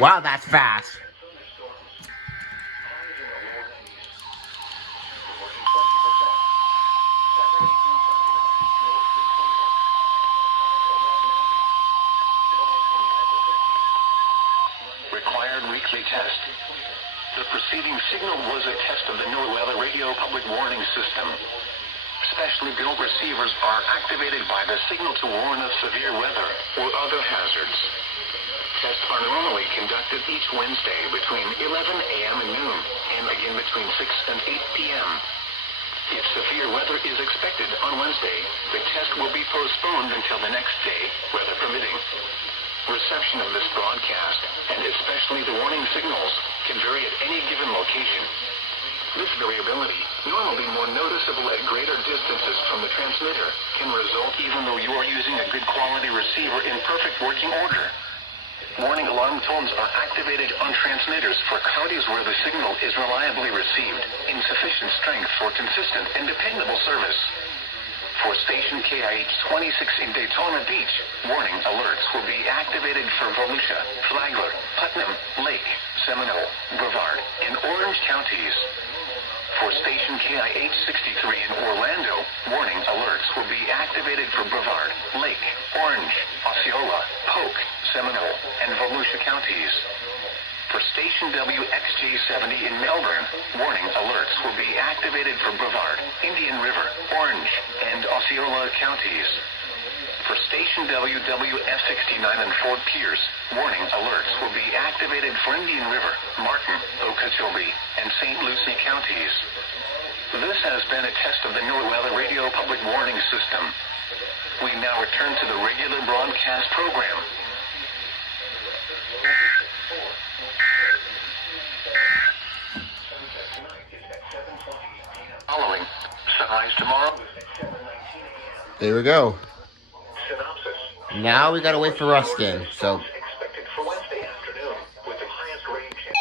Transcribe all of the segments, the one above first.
Wow, that's fast. Required weekly test. The preceding signal was a test of the NOAA radio public warning system. Specially built receivers are activated by the signal to warn of severe weather or other hazards. Tests are normally conducted each Wednesday between 11 a.m. and noon, and again between 6 and 8 p.m. If severe weather is expected on Wednesday, the test will be postponed until the next day, weather permitting. Reception of this broadcast, and especially the warning signals, can vary at any given location. This variability, normally more noticeable at greater distances from the transmitter, can result even though you are using a good quality receiver in perfect working order. Warning alarm tones are activated on transmitters for counties where the signal is reliably received, in sufficient strength for consistent and dependable service. For station KIH 26 in Daytona Beach, warning alerts will be activated for Volusia, Flagler, Putnam, Lake, Seminole, Brevard, and Orange counties. For station KIH 63 in Orlando, warning alerts will be activated for Brevard, Lake, Orange, Osceola, Polk, Seminole, and Volusia counties. For station WXJ70 in Melbourne, warning alerts will be activated for Brevard, Indian River, Orange, and Osceola counties. For station WWF69 in Fort Pierce, warning alerts will be activated for Indian River, Martin, Okeechobee, and St. Lucie counties. This has been a test of the NOAA radio public warning system. We now return to the regular broadcast program. Following, sunrise tomorrow. There we go. Now we gotta wait for Ruskin, so... Expected for Wednesday afternoon, with the highest rain chance.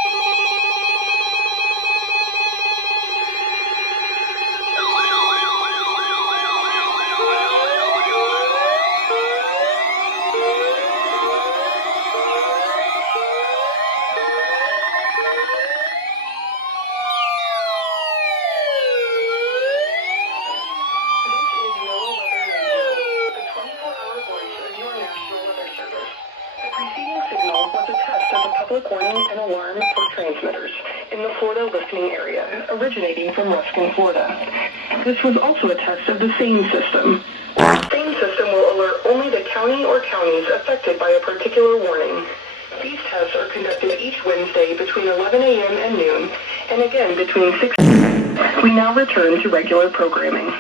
Warning and alarm for transmitters in the Florida listening area, originating from Ruskin, Florida. This was also a test of the SANE system. The SANE system will alert only the county or counties affected by a particular warning. These tests are conducted each Wednesday between 11 a.m. and noon, and again between 6. We now return to regular programming.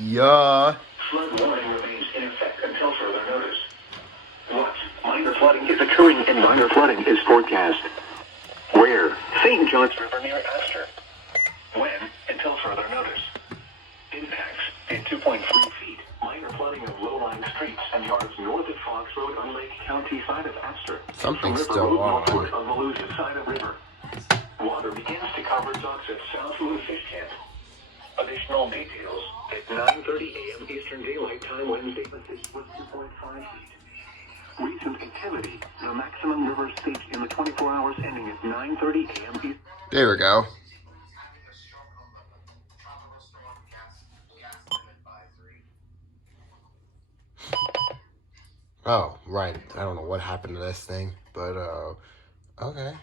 Yeah. Flood warning remains in effect until further notice. What? Minor flooding is occurring and minor flooding is forecast. Where? St. John's River near Astor. When? Until further notice. Impacts in 2.3 feet. Minor flooding of low-lying streets and yards north of Fox Road on Lake County side of Astor. Something's still on. Northward of Volusia side of river. Water begins to cover docks at South Louis Fish Camp. Additional details at 9:30 a.m. Eastern Daylight Time Wednesday. This was 2.5 feet. Recent activity. The maximum river stage in the 24 hours ending at 9:30 a.m. Eastern. There we go. Oh, right. I don't know what happened to this thing, but, okay.